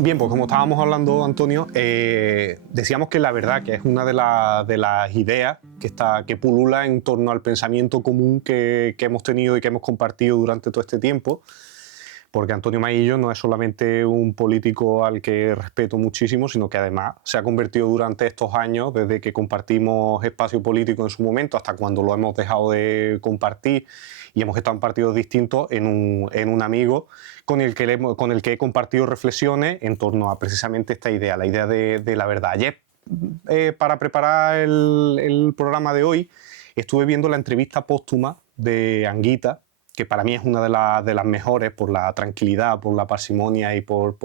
Bien, pues como estábamos hablando, Antonio, decíamos que la verdad que es una de las ideas que pulula en torno al pensamiento común que hemos tenido y que hemos compartido durante todo este tiempo, porque Antonio Maillo no es solamente un político al que respeto muchísimo, sino que además se ha convertido durante estos años, desde que compartimos espacio político en su momento hasta cuando lo hemos dejado de compartir y hemos estado en partidos distintos, en un amigo con el que he compartido reflexiones en torno a precisamente esta idea, la idea de la verdad. Ayer, para preparar el programa de hoy, estuve viendo la entrevista póstuma de Anguita, que para mí es una de las mejores por la tranquilidad, por la parsimonia y por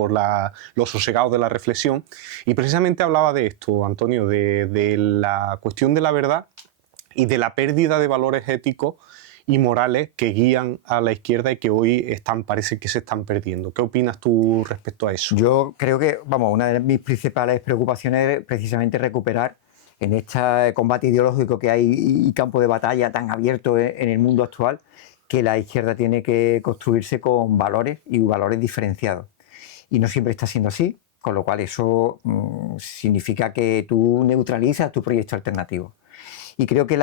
lo sosegado de la reflexión. Y precisamente hablaba de esto, Antonio, de la cuestión de la verdad y de la pérdida de valores éticos y morales que guían a la izquierda y que hoy parece que se están perdiendo. ¿Qué opinas tú respecto a eso? Yo creo que, una de mis principales preocupaciones es precisamente recuperar en este combate ideológico que hay y campo de batalla tan abierto en el mundo actual, que la izquierda tiene que construirse con valores y valores diferenciados. Y no siempre está siendo así, con lo cual eso significa que tú neutralizas tu proyecto alternativo. Y creo que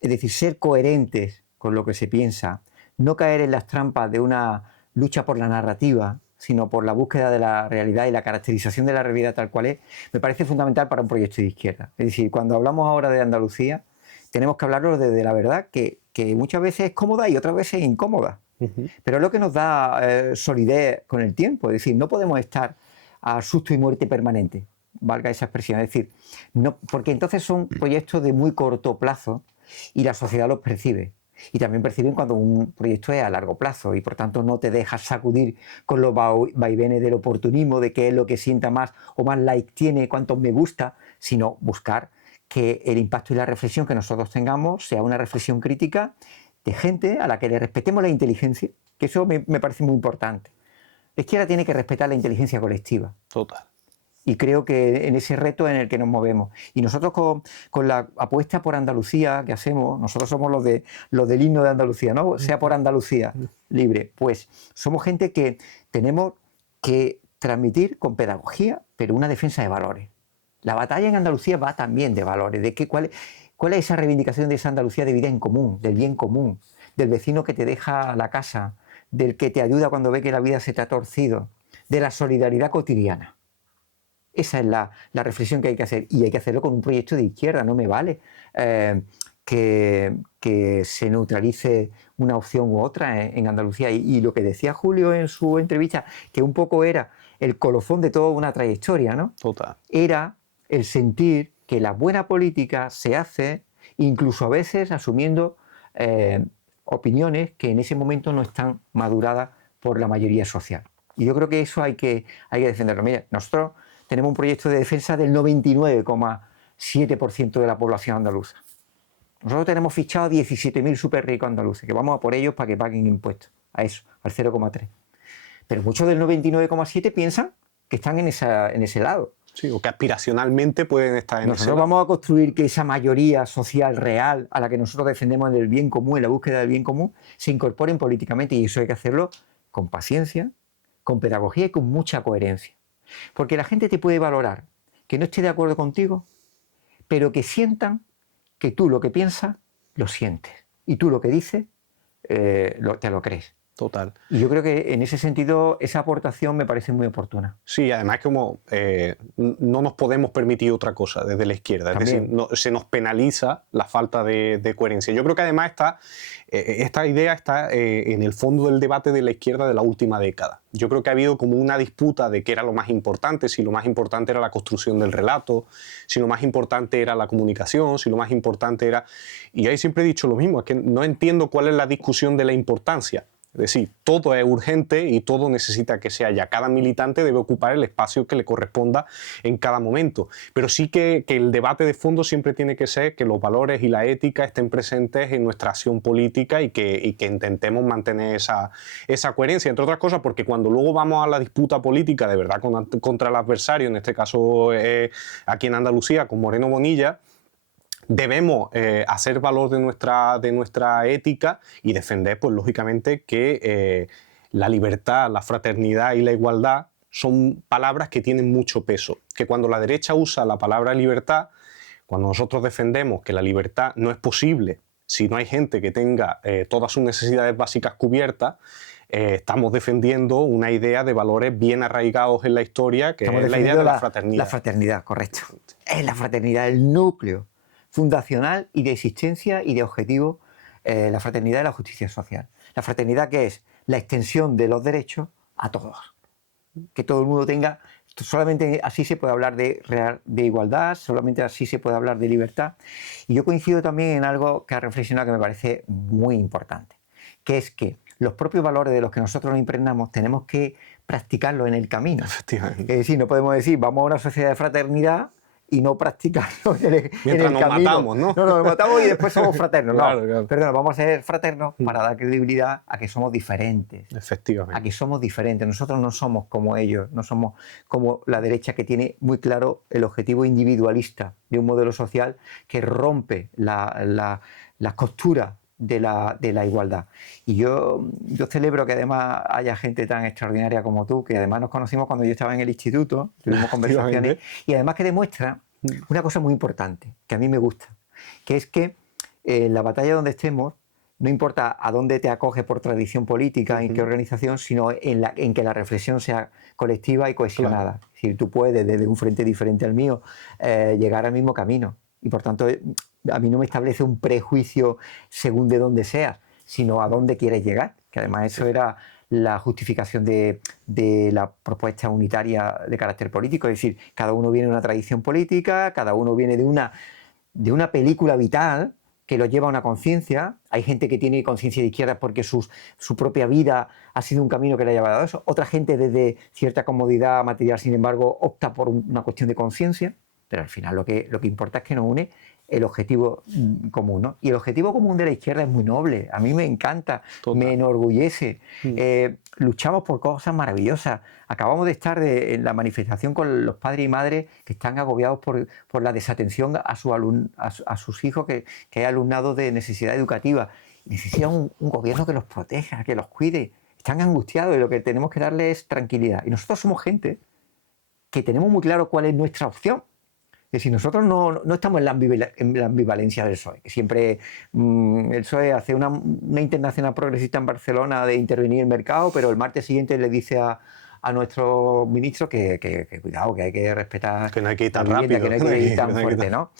es decir, ser coherentes con lo que se piensa, no caer en las trampas de una lucha por la narrativa, sino por la búsqueda de la realidad y la caracterización de la realidad tal cual es, me parece fundamental para un proyecto de izquierda. Es decir, cuando hablamos ahora de Andalucía, tenemos que hablarlo desde la verdad, que muchas veces es cómoda y otras veces es incómoda. Pero es lo que nos da solidez con el tiempo. Es decir, no podemos estar a susto y muerte permanente, valga esa expresión. Es decir, no, porque entonces son proyectos de muy corto plazo y la sociedad los percibe. Y también perciben cuando un proyecto es a largo plazo y por tanto no te dejas sacudir con los vaivenes del oportunismo, de qué es lo que sienta más o más like tiene, cuántos me gusta, sino buscar que el impacto y la reflexión que nosotros tengamos sea una reflexión crítica de gente a la que le respetemos la inteligencia, que eso me parece muy importante. La izquierda tiene que respetar la inteligencia colectiva. Total. Y creo que en ese reto en el que nos movemos. Y nosotros con la apuesta por Andalucía que hacemos, nosotros somos los del himno de Andalucía, ¿no? Sea por Andalucía libre. Pues somos gente que tenemos que transmitir con pedagogía, pero una defensa de valores. La batalla en Andalucía va también de valores, de cuál es esa reivindicación de esa Andalucía de vida en común, del bien común, del vecino que te deja la casa, del que te ayuda cuando ve que la vida se te ha torcido, de la solidaridad cotidiana. Esa es la reflexión que hay que hacer, y hay que hacerlo con un proyecto de izquierda. No me vale que se neutralice una opción u otra en Andalucía. Y lo que decía Julio en su entrevista, que un poco era el colofón de toda una trayectoria, ¿no? Total. Era el sentir que la buena política se hace incluso a veces asumiendo opiniones que en ese momento no están maduradas por la mayoría social. Y yo creo que eso hay que defenderlo. Mira, nosotros tenemos un proyecto de defensa del 99,7% de la población andaluza. Nosotros tenemos fichados 17.000 súper ricos andaluces, que vamos a por ellos para que paguen impuestos, a eso, al 0,3. Pero muchos del 99,7 piensan que están en ese lado. Sí, o que aspiracionalmente pueden estar en ese Nosotros lado. vamos a construir que esa mayoría social real a la que nosotros defendemos en el bien común, en la búsqueda del bien común, se incorporen políticamente, y eso hay que hacerlo con paciencia, con pedagogía y con mucha coherencia. Porque la gente te puede valorar que no esté de acuerdo contigo, pero que sientan que tú lo que piensas lo sientes y tú lo que dices te lo crees. Total. Y yo creo que en ese sentido esa aportación me parece muy oportuna. Sí, además como no nos podemos permitir otra cosa desde la izquierda. También. Es decir, se nos penaliza la falta de coherencia. Yo creo que además esta idea está en el fondo del debate de la izquierda de la última década. Yo creo que ha habido como una disputa de qué era lo más importante, si lo más importante era la construcción del relato, si lo más importante era la comunicación, si lo más importante era... Y yo ahí siempre he dicho lo mismo, es que no entiendo cuál es la discusión de la importancia. Es decir, todo es urgente y todo necesita que se haya. Cada militante debe ocupar el espacio que le corresponda en cada momento. Pero sí que el debate de fondo siempre tiene que ser que los valores y la ética estén presentes en nuestra acción política y que intentemos mantener esa coherencia. Entre otras cosas, porque cuando luego vamos a la disputa política de verdad contra el adversario, en este caso aquí en Andalucía con Moreno Bonilla, debemos hacer valor de nuestra ética y defender, pues lógicamente, que la libertad, la fraternidad y la igualdad son palabras que tienen mucho peso. Que cuando la derecha usa la palabra libertad, cuando nosotros defendemos que la libertad no es posible si no hay gente que tenga todas sus necesidades básicas cubiertas, estamos defendiendo una idea de valores bien arraigados en la historia, que es la idea de la fraternidad. La fraternidad, correcto. Es la fraternidad el núcleo fundacional y de existencia y de objetivo, la fraternidad y la justicia social. La fraternidad, que es la extensión de los derechos a todos. Que todo el mundo tenga, solamente así se puede hablar de igualdad, solamente así se puede hablar de libertad. Y yo coincido también en algo que ha reflexionado que me parece muy importante, que es que los propios valores de los que nosotros nos impregnamos tenemos que practicarlos en el camino. Efectivamente. Es decir, no podemos decir vamos a una sociedad de fraternidad y no practicarlo en el Mientras nos camino. Matamos, ¿no? No, nos matamos y después somos fraternos. Claro, no, claro. Perdón, vamos a ser fraternos para dar credibilidad a que somos diferentes. Efectivamente. A que somos diferentes. Nosotros no somos como ellos, no somos como la derecha, que tiene muy claro el objetivo individualista de un modelo social que rompe las costuras de la igualdad. Y yo celebro que además haya gente tan extraordinaria como tú, que además nos conocimos cuando yo estaba en el instituto, tuvimos conversaciones, y además que demuestra una cosa muy importante, que a mí me gusta, que es que en la batalla donde estemos, no importa a dónde te acoges por tradición política, en qué organización, sino en que la reflexión sea colectiva y cohesionada. Claro. Es decir, tú puedes, desde un frente diferente al mío, llegar al mismo camino. Y por tanto, a mí no me establece un prejuicio según de dónde seas, sino a dónde quieres llegar. Que además eso era la justificación de la propuesta unitaria de carácter político. Es decir, cada uno viene de una tradición política, cada uno viene de una película vital que lo lleva a una conciencia. Hay gente que tiene conciencia de izquierda porque su propia vida ha sido un camino que le ha llevado a eso. Otra gente, desde cierta comodidad material, sin embargo, opta por una cuestión de conciencia. Pero al final lo que importa es que nos une el objetivo común, ¿no? Y el objetivo común de la izquierda es muy noble. A mí me encanta, Total. me enorgullece. Luchamos por cosas maravillosas. Acabamos de estar en la manifestación con los padres y madres que están agobiados por la desatención a sus hijos, que hay alumnado de necesidad educativa. Necesitan un gobierno que los proteja, que los cuide. Están angustiados y lo que tenemos que darles es tranquilidad. Y nosotros somos gente que tenemos muy claro cuál es nuestra opción. Que si nosotros no estamos en la ambivalencia del PSOE, que siempre el PSOE hace una internacional progresista en Barcelona de intervenir el mercado, pero el martes siguiente le dice a nuestro ministro que cuidado, que hay que respetar, que no hay que ir tan la vivienda, rápido, que no hay que ir tan fuerte, ¿no?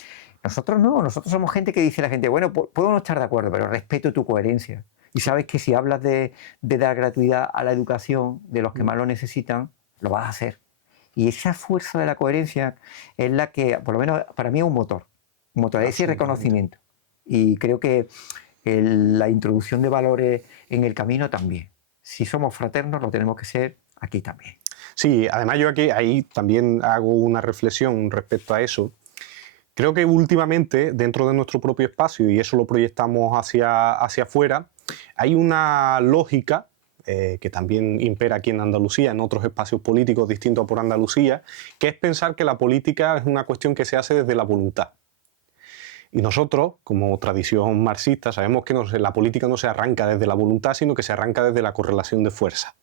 Nosotros no, nosotros somos gente que dice a la gente, bueno, puedo no estar de acuerdo, pero respeto tu coherencia. Y sabes que si hablas de dar gratuidad a la educación de los que más lo necesitan, lo vas a hacer. Y esa fuerza de la coherencia es la que, por lo menos para mí, es un motor ese reconocimiento. Y creo que la introducción de valores en el camino también. Si somos fraternos, lo tenemos que ser aquí también. Sí, además yo ahí también hago una reflexión respecto a eso. Creo que últimamente, dentro de nuestro propio espacio, y eso lo proyectamos hacia afuera, hay una lógica que también impera aquí en Andalucía, en otros espacios políticos distintos por Andalucía, que es pensar que la política es una cuestión que se hace desde la voluntad. Y nosotros, como tradición marxista, sabemos que la política no se arranca desde la voluntad, sino que se arranca desde la correlación de fuerza.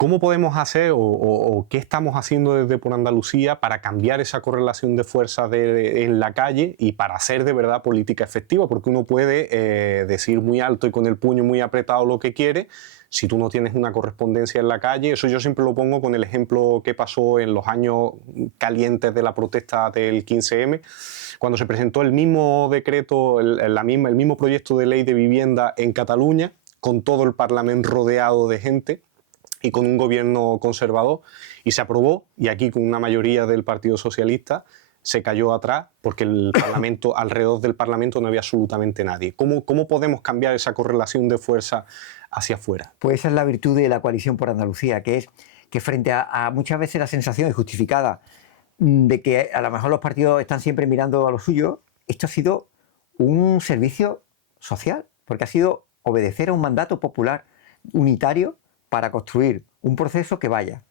¿Cómo podemos hacer o qué estamos haciendo desde Por Andalucía para cambiar esa correlación de fuerzas en la calle y para hacer de verdad política efectiva? Porque uno puede decir muy alto y con el puño muy apretado lo que quiere, si tú no tienes una correspondencia en la calle. Eso yo siempre lo pongo con el ejemplo que pasó en los años calientes de la protesta del 15M, cuando se presentó el mismo decreto, el mismo proyecto de ley de vivienda en Cataluña, con todo el Parlamento rodeado de gente y con un gobierno conservador, y se aprobó, y aquí con una mayoría del Partido Socialista se cayó atrás porque el Parlamento, alrededor del Parlamento no había absolutamente nadie. ¿Cómo podemos cambiar esa correlación de fuerza hacia afuera? Pues esa es la virtud de la coalición por Andalucía, que es que frente a muchas veces la sensación injustificada de que a lo mejor los partidos están siempre mirando a lo suyo, esto ha sido un servicio social, porque ha sido obedecer a un mandato popular unitario para construir un proceso que vaya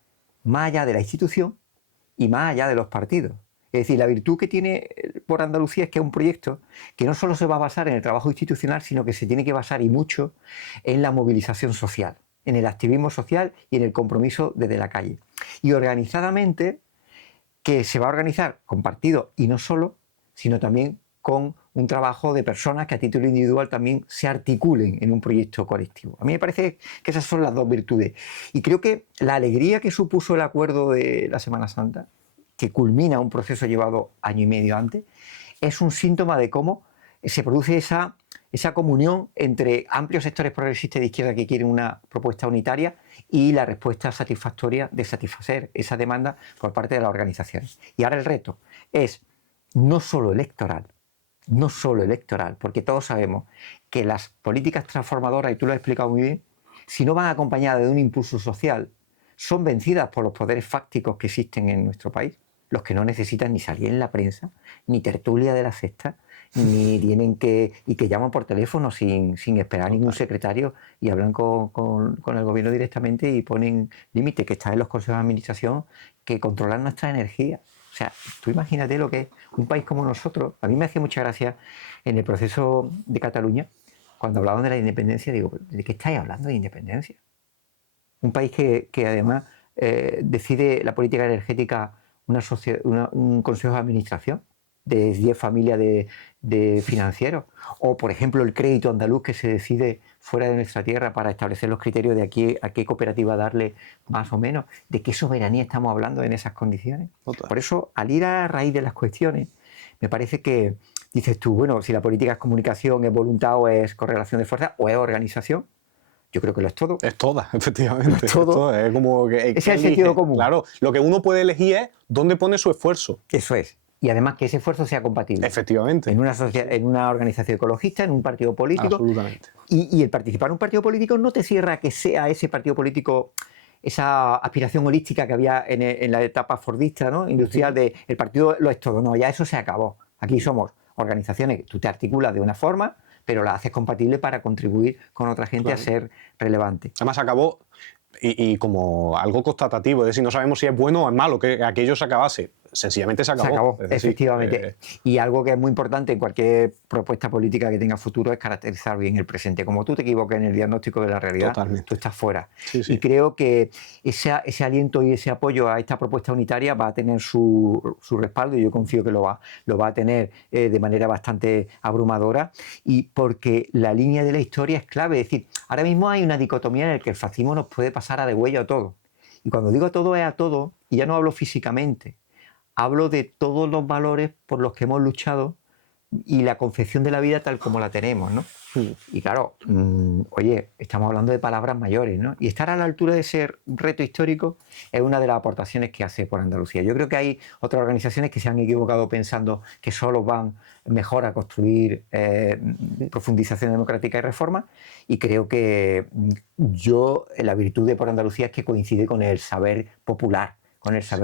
más allá de la institución y más allá de los partidos. Es decir, la virtud que tiene Por Andalucía es que es un proyecto que no solo se va a basar en el trabajo institucional, sino que se tiene que basar y mucho en la movilización social. en el activismo social y en el compromiso desde la calle. Y organizadamente, que se va a organizar con partidos y no solo, sino también con un trabajo de personas que a título individual también se articulen en un proyecto colectivo. A mí me parece que esas son las dos virtudes. Y creo que la alegría que supuso el acuerdo de la Semana Santa, que culmina un proceso llevado año y medio antes, es un síntoma de cómo se produce esa comunión entre amplios sectores progresistas de izquierda que quieren una propuesta unitaria y la respuesta satisfactoria de satisfacer esa demanda por parte de las organizaciones. Y ahora el reto es no solo electoral, porque todos sabemos que las políticas transformadoras, y tú lo has explicado muy bien, si no van acompañadas de un impulso social, son vencidas por los poderes fácticos que existen en nuestro país, los que no necesitan ni salir en la prensa, ni tertulia de la sexta, ni tienen que llaman por teléfono sin esperar ningún secretario y hablan con el gobierno directamente y ponen límites que están en los consejos de administración que controlan nuestra energía. O sea, tú imagínate lo que es un país como nosotros. A mí me hacía mucha gracia en el proceso de Cataluña, cuando hablaban de la independencia, digo, ¿de qué estáis hablando de independencia? Un país que además decide la política energética un consejo de administración de 10 familias de financieros. O, por ejemplo, el crédito andaluz que se decide fuera de nuestra tierra para establecer los criterios de a qué cooperativa darle más o menos. ¿De qué soberanía estamos hablando en esas condiciones? Total. Por eso, al ir a raíz de las cuestiones, me parece que dices tú, bueno, si la política es comunicación, es voluntad o es correlación de fuerza o es organización. Yo creo que lo es todo. Es toda, efectivamente. Es todo. Es como que Ese es el sentido común. Claro, lo que uno puede elegir es dónde pone su esfuerzo. Eso es. Y además que ese esfuerzo sea compatible. Efectivamente. En una organización ecologista, en un partido político. Absolutamente. Y el participar en un partido político no te cierra a que sea ese partido político esa aspiración holística que había en la etapa fordista, ¿no? Industrial, de el partido lo es todo. No, ya eso se acabó. Aquí somos organizaciones, tú te articulas de una forma, pero la haces compatible para contribuir con otra gente a ser relevante. Además acabó, y como algo constatativo, es decir, no sabemos si es bueno o es malo que aquello se acabase. Sencillamente se acabó. Se acabó, es decir, efectivamente. Y algo que es muy importante en cualquier propuesta política que tenga futuro es caracterizar bien el presente. Como tú te equivoques en el diagnóstico de la realidad, totalmente. Tú estás fuera. Sí, sí. Y creo que ese aliento y ese apoyo a esta propuesta unitaria va a tener su respaldo, y yo confío que lo va a tener de manera bastante abrumadora, y porque la línea de la historia es clave. Es decir, ahora mismo hay una dicotomía en la que el fascismo nos puede pasar a degüello a todo. Y cuando digo a todo es a todo, y ya no hablo físicamente. Hablo de todos los valores por los que hemos luchado y la concepción de la vida tal como la tenemos, ¿no? Y claro, oye, estamos hablando de palabras mayores, ¿no? Y estar a la altura de ese reto histórico es una de las aportaciones que hace por Andalucía. Yo creo que hay otras organizaciones que se han equivocado pensando que solo van mejor a construir profundización democrática y reforma, y creo que la virtud de Por Andalucía es que coincide con el saber popular,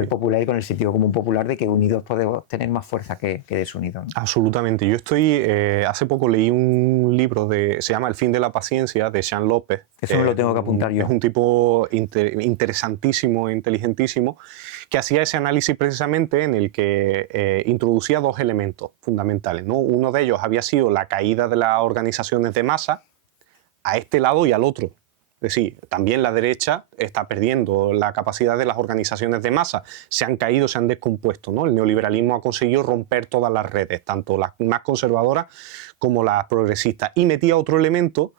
popular y con el sentido común popular de que unidos podemos tener más fuerza que desunidos, ¿no? Absolutamente. Yo hace poco leí un libro se llama El fin de la paciencia, de Sean López. Eso me lo tengo que apuntar yo. Es un tipo interesantísimo e inteligentísimo, que hacía ese análisis precisamente en el que introducía dos elementos fundamentales, ¿no? Uno de ellos había sido la caída de las organizaciones de masa a este lado y al otro. Es decir, también la derecha está perdiendo la capacidad de las organizaciones de masa. Se han caído, se han descompuesto, ¿no? El neoliberalismo ha conseguido romper todas las redes, tanto las más conservadoras como las progresistas. Y metía otro elemento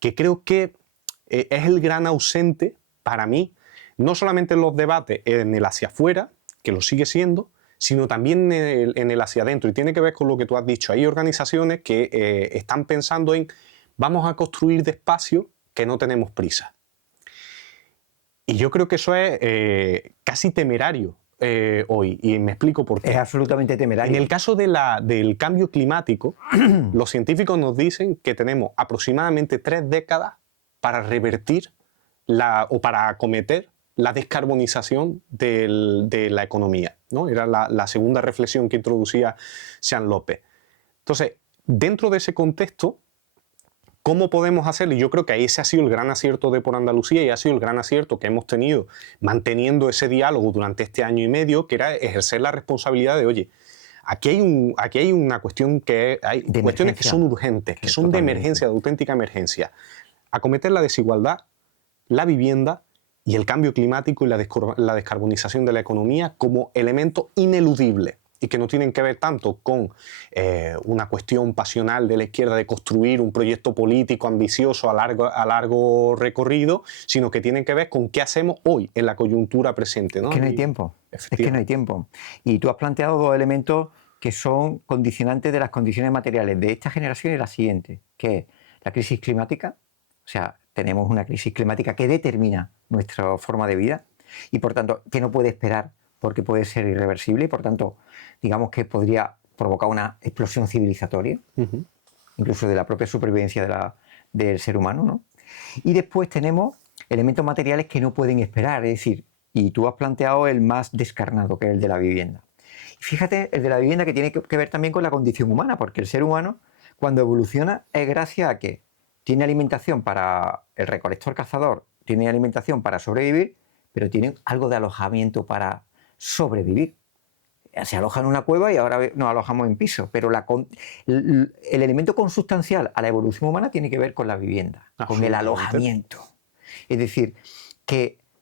que creo que es el gran ausente para mí, no solamente en los debates en el hacia afuera, que lo sigue siendo, sino también en el hacia adentro. Y tiene que ver con lo que tú has dicho. Hay organizaciones que están pensando en vamos a construir despacio, que no tenemos prisa. Y yo creo que eso es casi temerario hoy, y me explico por qué. Es absolutamente temerario. En el caso del cambio climático, los científicos nos dicen que tenemos aproximadamente 3 décadas para revertir o para acometer la descarbonización de la economía, ¿no? Era la segunda reflexión que introducía Sean López. Entonces, dentro de ese contexto, ¿cómo podemos hacerlo? Y yo creo que ese ha sido el gran acierto de Por Andalucía, y ha sido el gran acierto que hemos tenido manteniendo ese diálogo durante este año y medio, que era ejercer la responsabilidad de, oye, aquí hay una cuestión hay cuestiones que son urgentes, que son de emergencia, de auténtica emergencia. Acometer la desigualdad, la vivienda y el cambio climático y la descarbonización de la economía como elemento ineludible y que no tienen que ver tanto con una cuestión pasional de la izquierda de construir un proyecto político ambicioso a largo recorrido, sino que tienen que ver con qué hacemos hoy en la coyuntura presente, ¿no? Es que no hay tiempo, es que no hay tiempo. Y tú has planteado dos elementos que son condicionantes de las condiciones materiales de esta generación y la siguiente, que es la crisis climática, o sea, tenemos una crisis climática que determina nuestra forma de vida y por tanto que no puede esperar porque puede ser irreversible y por tanto digamos que podría provocar una explosión civilizatoria, incluso de la propia supervivencia del ser humano, ¿no? Y después tenemos elementos materiales que no pueden esperar, es decir, y tú has planteado el más descarnado, que es el de la vivienda. Y fíjate, el de la vivienda que tiene que ver también con la condición humana, porque el ser humano cuando evoluciona es gracias a que tiene alimentación para el recolector cazador, tiene alimentación para sobrevivir, pero tiene algo de alojamiento para sobrevivir. Se aloja en una cueva y ahora nos alojamos en piso, pero el elemento consustancial a la evolución humana tiene que ver con la vivienda, con el alojamiento. Es decir,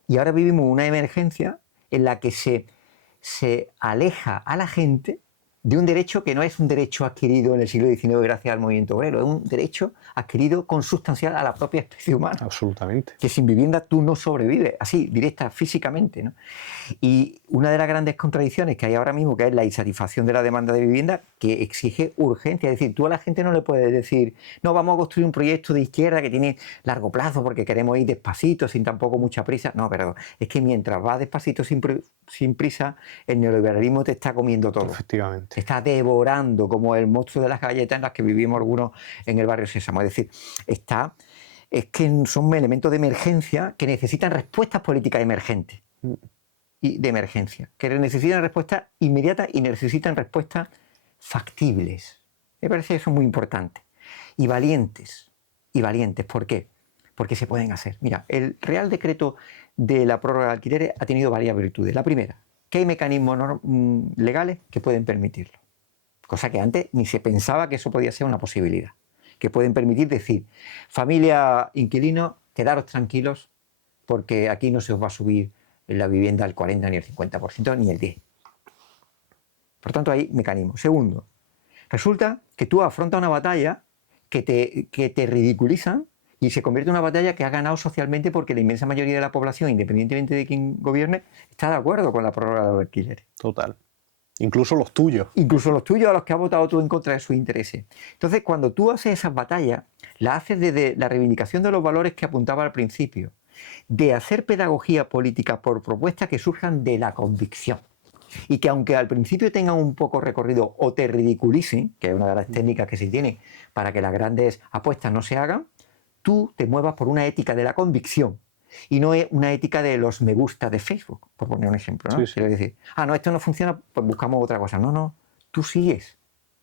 y ahora vivimos una emergencia en la que se aleja a la gente de un derecho que no es un derecho adquirido en el siglo XIX gracias al movimiento obrero, es un derecho adquirido consustancial a la propia especie humana. Absolutamente. Que sin vivienda tú no sobrevives, así, directa, físicamente, ¿no? Y una de las grandes contradicciones que hay ahora mismo, que es la insatisfacción de la demanda de vivienda, que exige urgencia. Es decir, tú a la gente no le puedes decir, no, vamos a construir un proyecto de izquierda que tiene largo plazo porque queremos ir despacito, sin tampoco mucha prisa. No, pero es que mientras vas despacito, sin prisa, el neoliberalismo te está comiendo todo. Efectivamente. Te está devorando como el monstruo de las galletas en las que vivimos algunos en el barrio Sésamo. Es decir, es que son elementos de emergencia que necesitan respuestas políticas emergentes y de emergencia, que necesitan respuestas inmediatas y necesitan respuestas factibles. Me parece eso muy importante. Y valientes. Y valientes. ¿Por qué? Porque se pueden hacer. Mira, el Real Decreto de la prórroga de alquileres ha tenido varias virtudes. La primera, que hay mecanismos legales que pueden permitirlo. Cosa que antes ni se pensaba que eso podía ser una posibilidad. Que pueden permitir decir, familia inquilino, quedaros tranquilos porque aquí no se os va a subir la vivienda al 40 ni el 50% ni el 10%. Por tanto, hay mecanismos. Segundo, resulta que tú afrontas una batalla que te ridiculizan y se convierte en una batalla que ha ganado socialmente porque la inmensa mayoría de la población, independientemente de quién gobierne, está de acuerdo con la prórroga de los alquileres. Total. Incluso los tuyos. Incluso los tuyos a los que has votado tú en contra de sus intereses. Entonces, cuando tú haces esas batallas, las haces desde la reivindicación de los valores que apuntaba al principio, de hacer pedagogía política por propuestas que surjan de la convicción. Y que aunque al principio tengan un poco recorrido o te ridiculicen, que es una de las técnicas que se tiene para que las grandes apuestas no se hagan, tú te muevas por una ética de la convicción. Y no es una ética de los me gusta de Facebook, por poner un ejemplo, ¿no? Sí, sí. Quiero decir, no, esto no funciona, pues buscamos otra cosa. No, no, tú sigues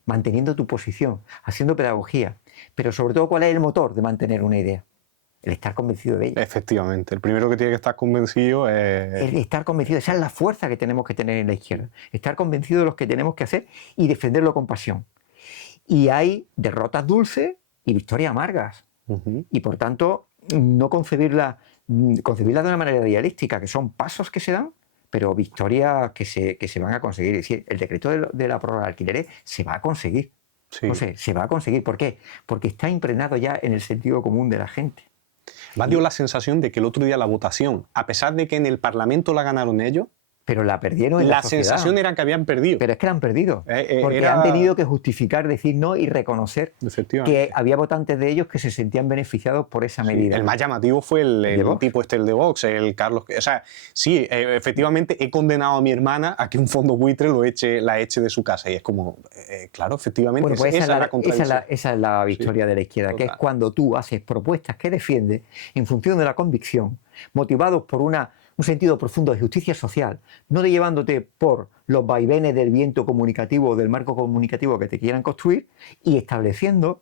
manteniendo tu posición, haciendo pedagogía. Pero sobre todo, ¿cuál es el motor de mantener una idea? El estar convencido de ella. Efectivamente. El primero que tiene que estar convencido es... El estar convencido, esa es la fuerza que tenemos que tener en la izquierda. Estar convencido de lo que tenemos que hacer y defenderlo con pasión. Y hay derrotas dulces y victorias amargas. Y por tanto, no concebirla de una manera dialéctica, que son pasos que se dan, pero victorias que se van a conseguir. Es decir, el decreto de la prórroga de alquileres se va a conseguir. Sí. No sé, se va a conseguir. ¿Por qué? Porque está impregnado ya en el sentido común de la gente. Me dio la sensación de que el otro día la votación, a pesar de que en el Parlamento la ganaron ellos, Pero la perdieron en la sociedad. sensación era que habían perdido. Pero es que la han perdido. Porque era- han tenido que justificar, decir no y reconocer Efectivamente. que había votantes de ellos que se sentían beneficiados por esa medida. El más llamativo fue el Vox. tipo el de Vox, el Carlos. O sea, sí, efectivamente he condenado a mi hermana a que un fondo buitre la eche de su casa. Y es como, claro, efectivamente, Bueno, pues esa es la contradicción. esa es la victoria de la izquierda, que es total. cuando tú haces propuestas que defiendes en función de la convicción, motivados por un sentido profundo de justicia social, no de llevándote por los vaivenes del viento comunicativo o del marco comunicativo que te quieran construir y estableciendo,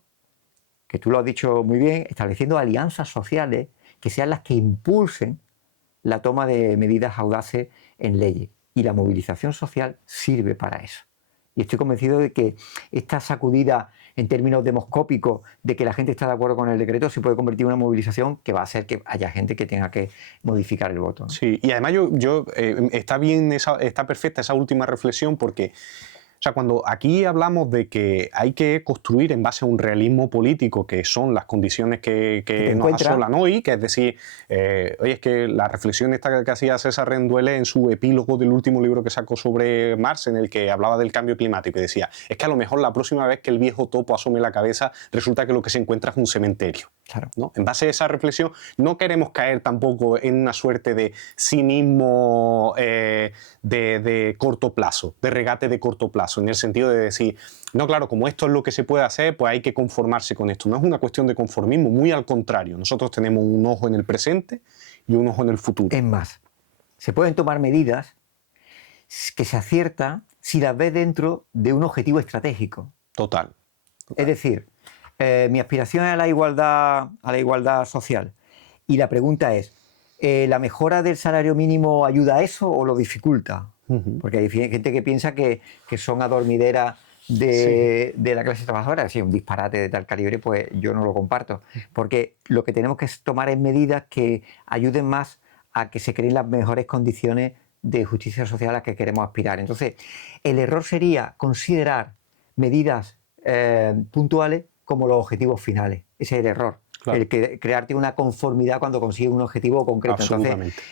que tú lo has dicho muy bien, estableciendo alianzas sociales que sean las que impulsen la toma de medidas audaces en leyes. Y la movilización social sirve para eso. Y estoy convencido de que esta sacudida en términos demoscópicos de que la gente está de acuerdo con el decreto se puede convertir en una movilización que va a hacer que haya gente que tenga que modificar el voto, ¿no? Sí, y además está perfecta esa última reflexión porque, o sea, cuando aquí hablamos de que hay que construir en base a un realismo político, que son las condiciones que nos asolan hoy, que es decir, oye, es que la reflexión esta que hacía César Rendueles en su epílogo del último libro que sacó sobre Marx, en el que hablaba del cambio climático, y decía, es que a lo mejor la próxima vez que el viejo topo asome la cabeza, resulta que lo que se encuentra es un cementerio. Claro. ¿No? En base a esa reflexión, no queremos caer tampoco en una suerte de cinismo de corto plazo, de regate de corto plazo, en el sentido de decir, no, claro, como esto es lo que se puede hacer, pues hay que conformarse con esto. No es una cuestión de conformismo, muy al contrario. Nosotros tenemos un ojo en el presente y un ojo en el futuro. Es más, se pueden tomar medidas que se acierta si las ves dentro de un objetivo estratégico. Total. Es decir, mi aspiración es a la igualdad social. Y la pregunta es, ¿la mejora del salario mínimo ayuda a eso o lo dificulta? Porque hay gente que piensa que son adormideras de la clase trabajadora. Si es un disparate de tal calibre, pues yo no lo comparto. Porque lo que tenemos que tomar es medidas que ayuden más a que se creen las mejores condiciones de justicia social a las que queremos aspirar. Entonces, el error sería considerar medidas puntuales como los objetivos finales. Ese es el error. Claro. El que crearte una conformidad cuando consigues un objetivo concreto.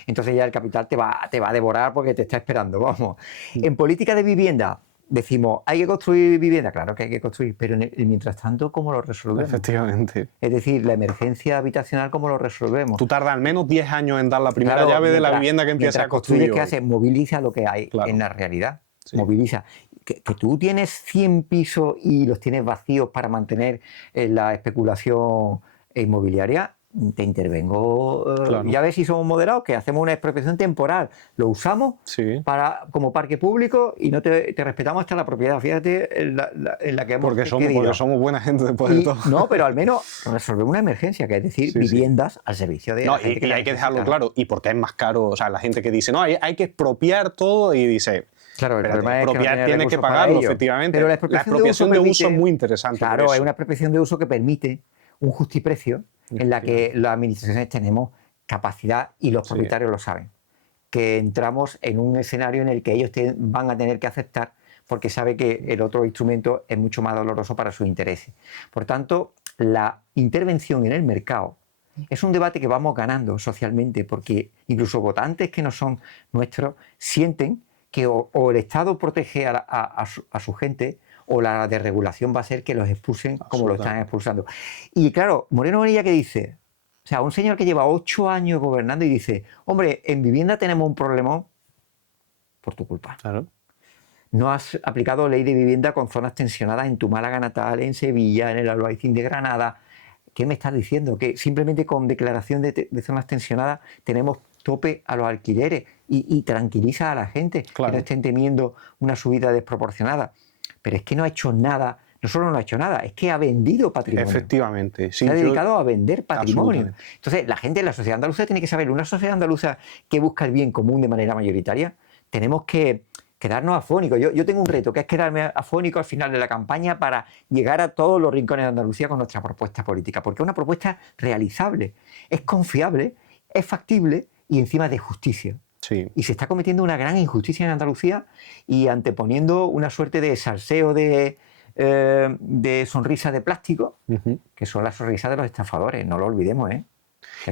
Entonces ya el capital te va a devorar porque te está esperando. Vamos. En política de vivienda decimos, ¿hay que construir vivienda? Claro que hay que construir, pero mientras tanto, ¿cómo lo resolvemos? Efectivamente. Es decir, la emergencia habitacional, ¿cómo lo resolvemos? Tú tardas al menos 10 años en dar la primera llave de la vivienda que empieza a construir. ¿Qué haces? Moviliza lo que hay en la realidad. Sí. Moviliza. Que tú tienes 100 pisos y los tienes vacíos para mantener la especulación inmobiliaria, te intervengo. Ya ves si somos moderados, que hacemos una expropiación temporal. Lo usamos como parque público y no te respetamos hasta la propiedad. Fíjate en la que hemos porque somos buena gente después de todo. No, pero al menos resolvemos una emergencia, que es decir, viviendas al servicio de la gente. Y hay que dejarlo claro. Y porque es más caro, o sea, la gente que dice, no, hay que expropiar todo y dice... Claro, el problema es que no tiene que pagarlo, efectivamente. Pero la expropiación de uso es muy interesante. Claro, es una expropiación de uso que permite un justiprecio en la que las administraciones tenemos capacidad y los propietarios lo saben. Que entramos en un escenario en el que ellos van a tener que aceptar porque sabe que el otro instrumento es mucho más doloroso para sus intereses. Por tanto, la intervención en el mercado es un debate que vamos ganando socialmente porque incluso votantes que no son nuestros sienten que o el Estado protege a su gente o la desregulación va a ser que los expulsen como lo están expulsando. Y claro, Moreno Bonilla, ¿qué dice? O sea, un señor que lleva 8 años gobernando y dice, hombre, en vivienda tenemos un problema por tu culpa. Claro. No has aplicado ley de vivienda con zonas tensionadas en tu Málaga natal, en Sevilla, en el Albaicín de Granada. ¿Qué me estás diciendo? Que simplemente con declaración de zonas tensionadas tenemos tope a los alquileres y tranquiliza a la gente que no estén temiendo una subida desproporcionada. Pero es que no ha hecho nada, no solo no ha hecho nada, es que ha vendido patrimonio. Efectivamente. Sí, se ha dedicado a vender patrimonio. Entonces, la gente de la sociedad andaluza tiene que saber, una sociedad andaluza que busca el bien común de manera mayoritaria, tenemos que quedarnos afónicos. Yo tengo un reto, que es quedarme afónico al final de la campaña para llegar a todos los rincones de Andalucía con nuestra propuesta política, porque es una propuesta realizable, es confiable, es factible y encima de justicia. Sí. Y se está cometiendo una gran injusticia en Andalucía y anteponiendo una suerte de salseo de sonrisa de plástico, que son las sonrisas de los estafadores, no lo olvidemos.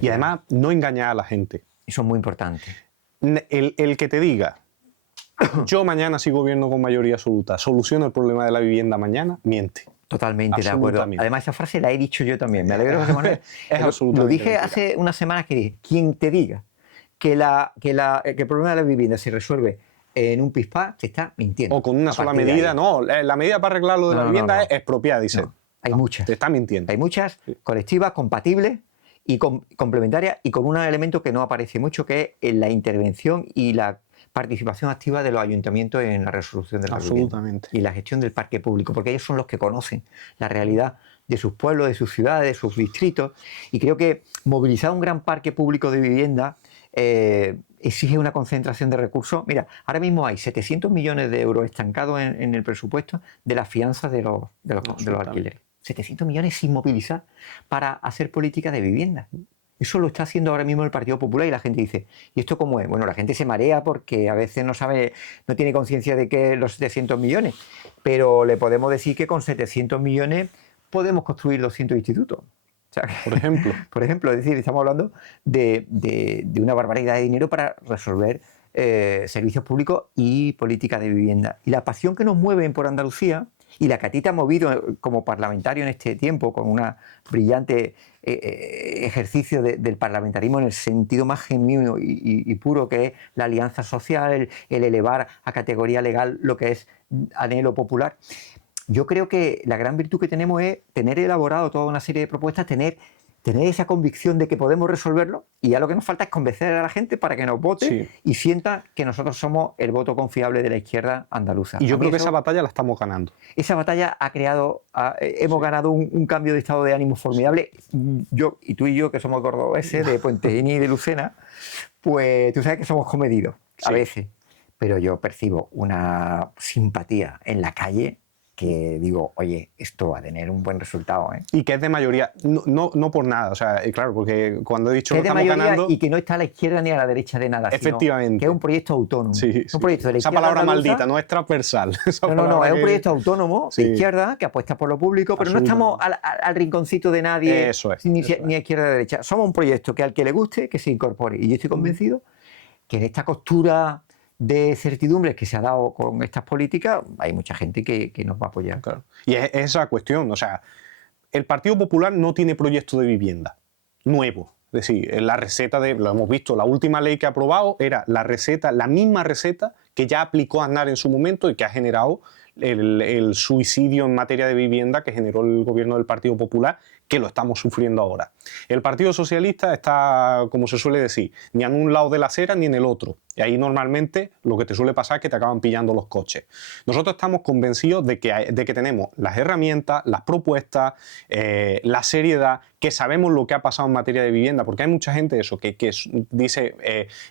Y además, no engañar a la gente. Eso es muy importante. El que te diga, yo mañana, si gobierno con mayoría absoluta, soluciono el problema de la vivienda mañana, miente. Totalmente de acuerdo. Además, esa frase la he dicho yo también. Me alegro, José Manuel. Lo dije hace unas semanas que dije, quien te diga que el problema de la vivienda se resuelve en un pispá, te está mintiendo. O con una sola medida. No, la medida para arreglar lo de la vivienda es expropiar, dice. No, hay muchas. Te está mintiendo. Hay muchas colectivas, compatibles y complementarias y con un elemento que no aparece mucho, que es la intervención y la participación activa de los ayuntamientos en la resolución de la vivienda y la gestión del parque público, porque ellos son los que conocen la realidad de sus pueblos, de sus ciudades, de sus distritos, y creo que movilizar un gran parque público de vivienda exige una concentración de recursos. Mira, ahora mismo hay 700 millones de euros estancados en el presupuesto de las fianzas de los alquileres. 700 millones sin movilizar para hacer política de vivienda. Eso lo está haciendo ahora mismo el Partido Popular y la gente dice, ¿y esto cómo es? Bueno, la gente se marea porque a veces no sabe, no tiene conciencia de que los 700 millones, pero le podemos decir que con 700 millones podemos construir 200 institutos. O sea, por ejemplo, es decir, estamos hablando de una barbaridad de dinero para resolver servicios públicos y política de vivienda. Y la pasión que nos mueve por Andalucía, y la que a ti te ha movido como parlamentario en este tiempo, con un brillante ejercicio del parlamentarismo en el sentido más genuino y puro que es la alianza social, el elevar a categoría legal lo que es anhelo popular. Yo creo que la gran virtud que tenemos es tener elaborado toda una serie de propuestas, tener esa convicción de que podemos resolverlo, y ya lo que nos falta es convencer a la gente para que nos vote y sienta que nosotros somos el voto confiable de la izquierda andaluza. Y yo creo que esa batalla la estamos ganando. Esa batalla hemos ganado un cambio de estado de ánimo formidable. Yo y tú y yo, que somos cordobeses de Puente Genil y de Lucena, pues tú sabes que somos comedidos a veces, pero yo percibo una simpatía en la calle que digo, oye, esto va a tener un buen resultado, ¿eh? Y que es de mayoría, no por nada, o sea, claro, porque cuando he dicho que que estamos ganando... Y que no está a la izquierda ni a la derecha de nada, efectivamente, sino que es un proyecto autónomo. Sí. Un proyecto de la esa izquierda palabra andaluza, maldita, no es transversal. No, es un proyecto autónomo de izquierda que apuesta por lo público, pero no estamos al rinconcito de nadie, ni a izquierda ni a derecha. Somos un proyecto que al que le guste, que se incorpore. Y yo estoy convencido que en esta costura de certidumbres que se ha dado con estas políticas, hay mucha gente que nos va a apoyar. Claro. Y es esa cuestión, o sea, el Partido Popular no tiene proyecto de vivienda nuevo. Es decir, la receta lo hemos visto, la última ley que ha aprobado era la misma receta que ya aplicó Aznar en su momento y que ha generado el suicidio en materia de vivienda que generó el gobierno del Partido Popular, que lo estamos sufriendo ahora. El Partido Socialista está, como se suele decir, ni en un lado de la acera ni en el otro. Y ahí normalmente lo que te suele pasar es que te acaban pillando los coches. Nosotros estamos convencidos de que tenemos las herramientas, las propuestas, la seriedad, que sabemos lo que ha pasado en materia de vivienda, porque hay mucha gente que dice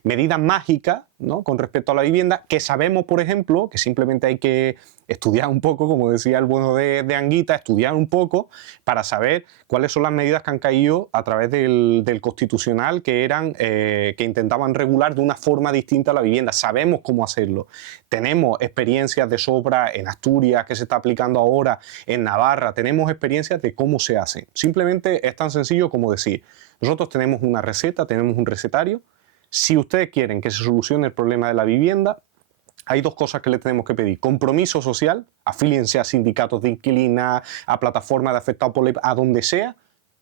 medidas mágicas, ¿no?, con respecto a la vivienda, que sabemos, por ejemplo, que simplemente hay que estudiar un poco, como decía el bueno de Anguita, estudiar un poco para saber cuáles son las medidas que han caído a través del Constitucional que intentaban regular de una forma distinta la vivienda. Sabemos cómo hacerlo. Tenemos experiencias de sobra en Asturias, que se está aplicando ahora, en Navarra. Tenemos experiencias de cómo se hace. Simplemente es tan sencillo como decir, nosotros tenemos una receta, tenemos un recetario. Si ustedes quieren que se solucione el problema de la vivienda, hay dos cosas que le tenemos que pedir. Compromiso social, afíliense a sindicatos de inquilinas, a plataformas de afectados por ley, a donde sea,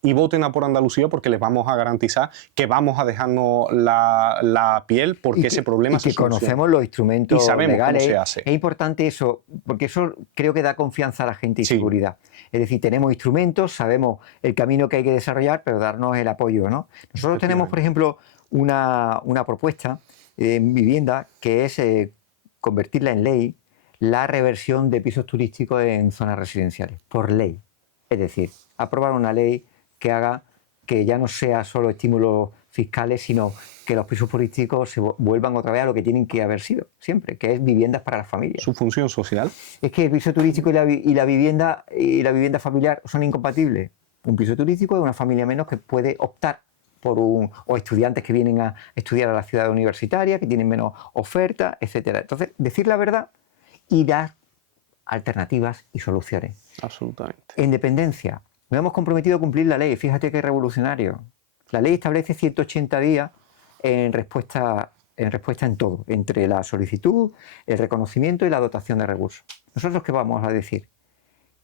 y voten a Por Andalucía, porque les vamos a garantizar que vamos a dejarnos la piel porque ese problema se soluciona. Conocemos los instrumentos y sabemos legales. Cómo se hace. Es importante eso, porque eso creo que da confianza a la gente y seguridad. Es decir, tenemos instrumentos, sabemos el camino que hay que desarrollar, pero darnos el apoyo, ¿no? Nosotros tenemos, por ejemplo, una propuesta en vivienda que es convertirla en ley la reversión de pisos turísticos en zonas residenciales, por ley. Es decir, aprobar una ley que haga que ya no sea solo estímulos fiscales, sino que los pisos turísticos se vuelvan otra vez a lo que tienen que haber sido siempre, que es viviendas para las familias. Su función social. Es que el piso turístico y la vivienda familiar son incompatibles. Un piso turístico es una familia menos que puede optar por o estudiantes que vienen a estudiar a la ciudad universitaria, que tienen menos oferta, etcétera. Entonces, decir la verdad y dar alternativas y soluciones. Absolutamente. En dependencia, nos hemos comprometido a cumplir la ley. Fíjate qué revolucionario. La ley establece 180 días en respuesta en todo, entre la solicitud, el reconocimiento y la dotación de recursos. ¿Nosotros qué vamos a decir?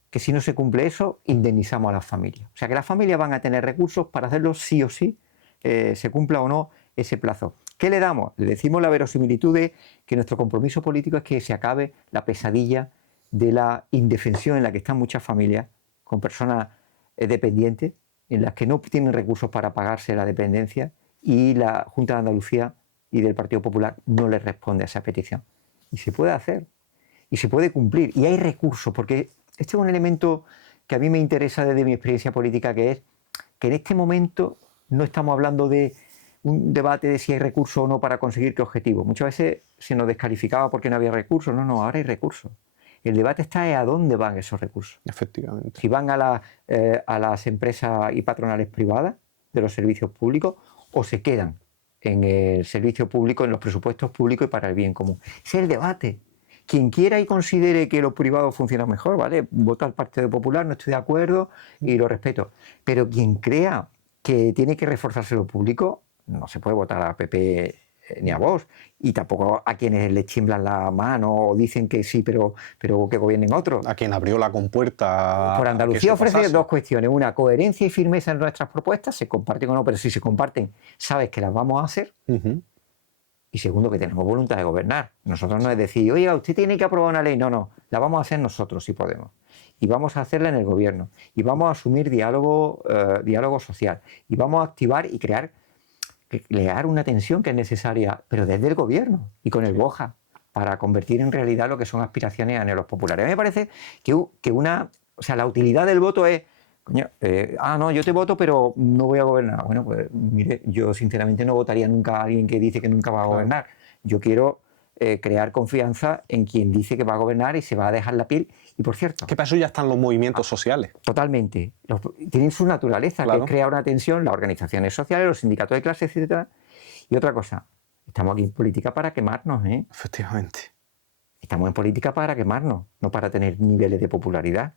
Que si no se cumple eso, indemnizamos a las familias. O sea, que las familias van a tener recursos para hacerlo sí o sí, se cumpla o no ese plazo. ¿Qué le damos? Le decimos la verosimilitud de que nuestro compromiso político es que se acabe la pesadilla de la indefensión en la que están muchas familias con personas dependientes, en las que no tienen recursos para pagarse la dependencia, y la Junta de Andalucía y del Partido Popular no les responde a esa petición. Y se puede hacer, y se puede cumplir, y hay recursos, porque este es un elemento que a mí me interesa desde mi experiencia política, que es que en este momento no estamos hablando de un debate de si hay recursos o no para conseguir qué objetivo. Muchas veces se nos descalificaba porque no había recursos. No, no, ahora hay recursos. El debate está en a dónde van esos recursos. Efectivamente. Si van a las empresas y patronales privadas de los servicios públicos o se quedan en el servicio público, en los presupuestos públicos y para el bien común. Ese es el debate. Quien quiera y considere que los privados funcionan mejor, ¿vale? Vota al Partido Popular, no estoy de acuerdo y lo respeto. Pero quien crea que tiene que reforzarse lo público, no se puede votar a PP ni a Vox, y tampoco a quienes les tiemblan la mano o dicen que sí, pero que gobiernen otros. A quien abrió la compuerta. Por Andalucía ofrece dos cuestiones. Una, coherencia y firmeza en nuestras propuestas, se comparten o no, pero si se comparten, sabes que las vamos a hacer. Y segundo, que tenemos voluntad de gobernar. Nosotros no es decir, oiga, usted tiene que aprobar una ley. No, no, la vamos a hacer nosotros si podemos. Y vamos a hacerla en el gobierno. Y vamos a asumir diálogo social. Y vamos a activar y crear una tensión que es necesaria, pero desde el gobierno y con el BOJA, para convertir en realidad lo que son aspiraciones y anhelos populares. A mí me parece que la utilidad del voto es, coño, no, yo te voto, pero no voy a gobernar. Bueno, pues mire, yo sinceramente no votaría nunca a alguien que dice que nunca va a gobernar. Yo quiero crear confianza en quien dice que va a gobernar y se va a dejar la piel. Y por cierto... Que para eso ya están los movimientos sociales. Totalmente. Tienen su naturaleza, claro, que es crear una tensión, las organizaciones sociales, los sindicatos de clase, etc. Y otra cosa, estamos aquí en política para quemarnos, ¿eh? Efectivamente. Estamos en política para quemarnos, no para tener niveles de popularidad,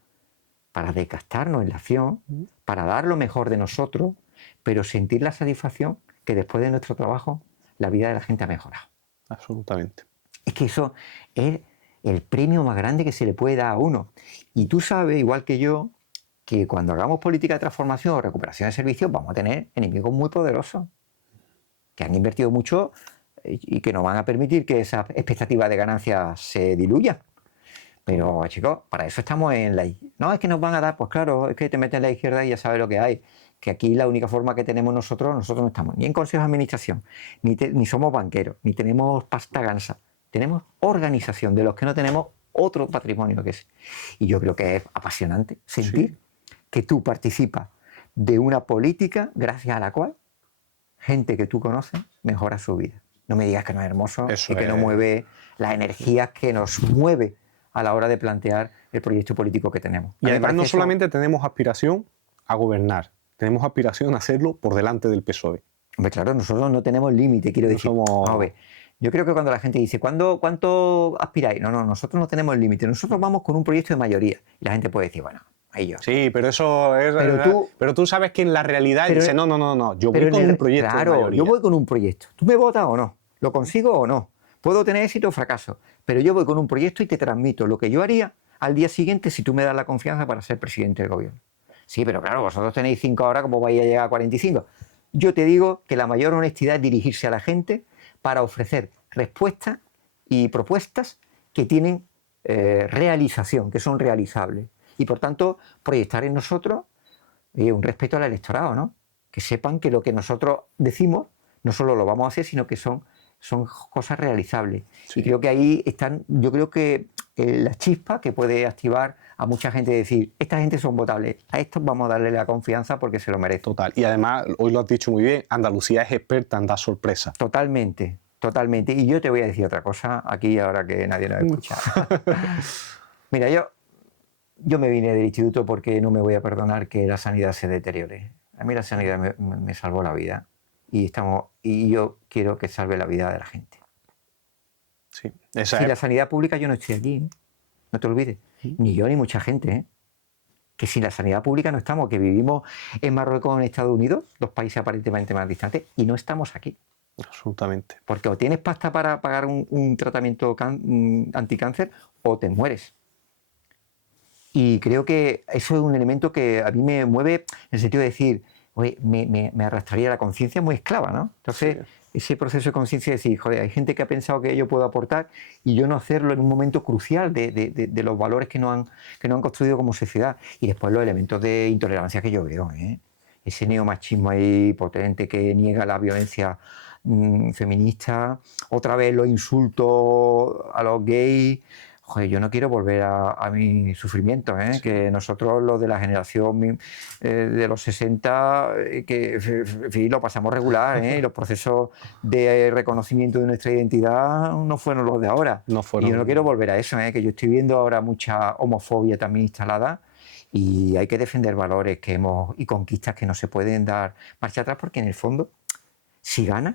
para desgastarnos en la acción, para dar lo mejor de nosotros, pero sentir la satisfacción que después de nuestro trabajo la vida de la gente ha mejorado. Absolutamente. Es que eso es el premio más grande que se le puede dar a uno. Y tú sabes, igual que yo, que cuando hagamos política de transformación o recuperación de servicios vamos a tener enemigos muy poderosos que han invertido mucho y que nos van a permitir que esa expectativa de ganancias se diluya. Pero, chicos, para eso estamos en la... No, es que nos van a dar, pues claro, es que te metes en la izquierda y ya sabes lo que hay. Que aquí la única forma que tenemos nosotros no estamos ni en consejos de administración, ni somos banqueros, ni tenemos pasta gansa. Tenemos organización, de los que no tenemos otro patrimonio que ese. Y yo creo que es apasionante sentir que tú participas de una política gracias a la cual gente que tú conoces mejora su vida. No me digas que no es hermoso y que no mueve las energías que nos mueve a la hora de plantear el proyecto político que tenemos. Y además no solamente tenemos aspiración a gobernar, tenemos aspiración a hacerlo por delante del PSOE. Hombre, claro, nosotros no tenemos límite, quiero decir. A ver, yo creo que cuando la gente dice, ¿cuánto aspiráis? No, nosotros no tenemos límite. Nosotros vamos con un proyecto de mayoría. Y la gente puede decir, bueno, ahí yo. Sí, pero eso es... Pero tú sabes que en la realidad dice, no, yo voy con un proyecto de mayoría. Yo voy con un proyecto. ¿Tú me votas o no? ¿Lo consigo o no? Puedo tener éxito o fracaso, pero yo voy con un proyecto y te transmito lo que yo haría al día siguiente si tú me das la confianza para ser presidente del gobierno. Sí, pero claro, vosotros tenéis 5 horas, ¿cómo vais a llegar a 45? Yo te digo que la mayor honestidad es dirigirse a la gente para ofrecer respuestas y propuestas que tienen realización, que son realizables. Y por tanto, proyectar en nosotros un respeto al electorado, ¿no? Que sepan que lo que nosotros decimos no solo lo vamos a hacer, sino que son cosas realizables. Sí. Y creo que ahí están, yo creo que la chispa que puede activar a mucha gente, decir, esta gente son votables, a estos vamos a darle la confianza porque se lo merece. Total. Y además, hoy lo has dicho muy bien, Andalucía es experta en dar sorpresas. Totalmente. Y yo te voy a decir otra cosa aquí, ahora que nadie nos escucha. Mira, yo me vine del instituto porque no me voy a perdonar que la sanidad se deteriore. A mí la sanidad me salvó la vida. Y yo quiero que salve la vida de la gente. Sí, si la sanidad pública, yo no estoy aquí, ¿eh? No te olvides. Ni yo ni mucha gente, ¿eh? Que sin la sanidad pública no estamos, que vivimos en Marruecos o en Estados Unidos, los países aparentemente más distantes, y no estamos aquí. Absolutamente. Porque o tienes pasta para pagar un tratamiento anticáncer o te mueres. Y creo que eso es un elemento que a mí me mueve en el sentido de decir, oye, me arrastraría la conciencia muy esclava, ¿no? Entonces, ese proceso de conciencia de decir, joder, hay gente que ha pensado que yo puedo aportar y yo no hacerlo en un momento crucial de los valores que nos han construido como sociedad. Y después los elementos de intolerancia que yo veo, ¿eh? Ese neomachismo ahí potente que niega la violencia feminista, otra vez los insultos a los gays. joder, yo no quiero volver a mi sufrimiento, ¿eh? Sí. Que nosotros, los de la generación de los 60, que en fin, lo pasamos regular, ¿eh? Y los procesos de reconocimiento de nuestra identidad no fueron los de ahora. No fueron... Y yo no quiero volver a eso, ¿eh? Que yo estoy viendo ahora mucha homofobia también instalada y hay que defender valores y conquistas que no se pueden dar marcha atrás, porque en el fondo, si ganas,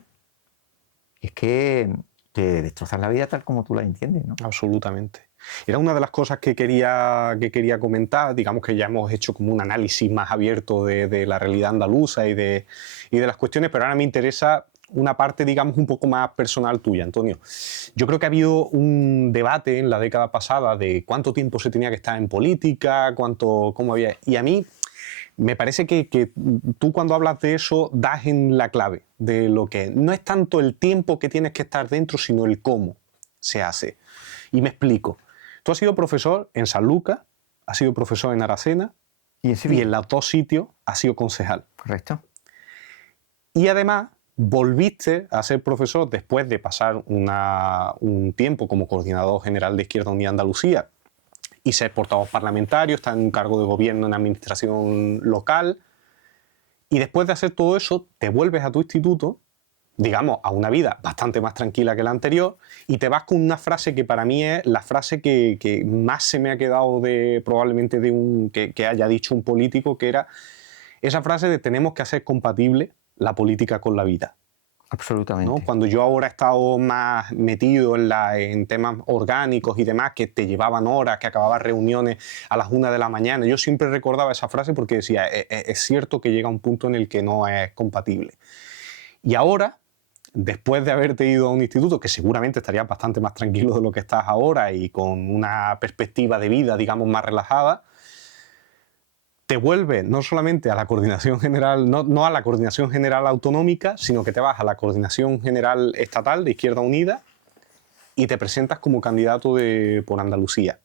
es que te destrozan la vida tal como tú la entiendes, ¿no? Absolutamente. Era una de las cosas que quería comentar. Digamos que ya hemos hecho como un análisis más abierto de la realidad andaluza y de las cuestiones, pero ahora me interesa una parte, digamos, un poco más personal tuya, Antonio. Yo creo que ha habido un debate en la década pasada de cuánto tiempo se tenía que estar en política, cómo había... Y a mí me parece que tú, cuando hablas de eso, das en la clave de lo que no es tanto el tiempo que tienes que estar dentro, sino el cómo se hace. Y me explico. Tú has sido profesor en Sanlúcar, has sido profesor en Aracena y en los dos sitios has sido concejal. Correcto. Y además volviste a ser profesor después de pasar un tiempo como coordinador general de Izquierda Unida Andalucía y ser portavoz parlamentario, estar en un cargo de gobierno en administración local. Y después de hacer todo eso, te vuelves a tu instituto, digamos, a una vida bastante más tranquila que la anterior, y te vas con una frase que para mí es la frase que más se me ha quedado probablemente que haya dicho un político, que era esa frase de tenemos que hacer compatible la política con la vida. Absolutamente. ¿No? Cuando yo ahora he estado más metido en temas orgánicos y demás, que te llevaban horas, que acababas reuniones a las 1 de la mañana, yo siempre recordaba esa frase porque decía, es cierto que llega un punto en el que no es compatible. Y ahora, después de haberte ido a un instituto, que seguramente estarías bastante más tranquilo de lo que estás ahora y con una perspectiva de vida, digamos, más relajada, te vuelves no solamente a la coordinación general, no a la coordinación general autonómica, sino que te vas a la coordinación general estatal de Izquierda Unida y te presentas como candidato por Andalucía.